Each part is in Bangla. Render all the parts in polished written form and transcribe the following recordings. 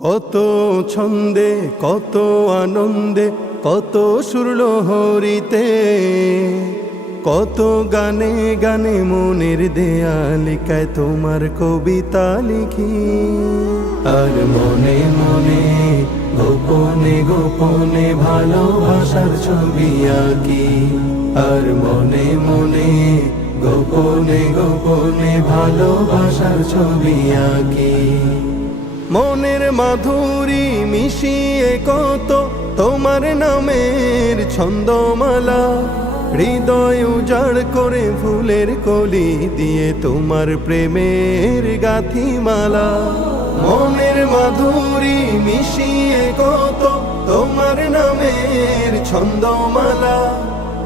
কত ছন্দে কত আনন্দে কত সুরলহরীতে কত গানে গানে মনের দেয়ালিকায় তোমার কবিতা লিখি। আর মনে মনে গোপনে গোপনে ভালোবাসার ছবি আঁকি। আর মনে মনে গোপনে গোপনে ভালোবাসার ছবি আঁকি। মনের মাধুরী মিশিয়ে কত তোমার নামের ছন্দমালা, হৃদয় উজাড় করে ফুলের কলি দিয়ে তোমার প্রেমের গাথিমালা। মনের মাধুরী মিশিয়ে কত তোমার নামের ছন্দমালা,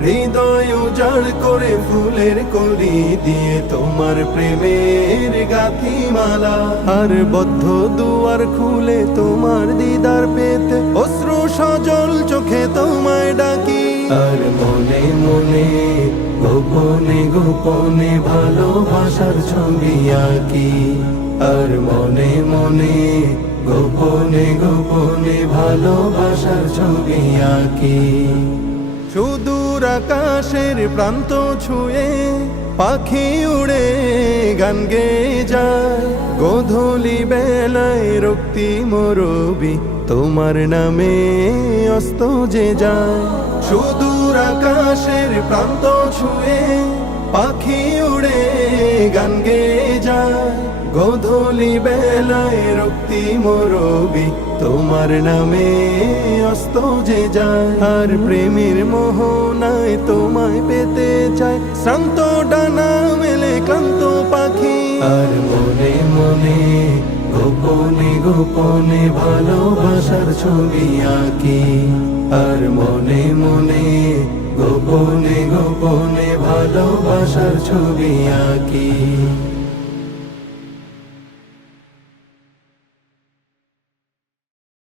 হৃদয় উজাড় করে ফুলের কলি দিয়ে তোমার প্রেমের গাথিমালা। আর বদ্ধ দুয়ার খুলে তোমার দিদার পেতে অশ্রু সজল চোখে তোমায় ডাকি। আর মনে মনে গোপনে গোপনে ভালোবাসার ছবি আঁকি। আর মনে মনে গোপনে গোপনে ভালোবাসার ছবি আঁকি। সুদূর আকাশের প্রান্ত ছুঁয়ে পাখি উড়ে গান গেয়ে যায়। গোধূলি বেলায় রক্তিম রবি তোমার নামে অস্ত যে যায়। সুদূর আকাশের প্রান্ত ছুঁয়ে পাখি উড়ে গান গেয়ে যায়। গোধূলি বেলায় রক্তিম রবি তোমার নামে অস্ত যে যায়। আর প্রেমের মোহনায় তোমায় পেতে চায় শ্রান্ত ডানা মেলে ক্লান্ত পাখি। আর মনে মনে গোপনে গোপনে ভালোবাসার ছবি আঁকি। আর মনে মনে গোপনে গোপনে ভালোবাসার ছবি আঁকি।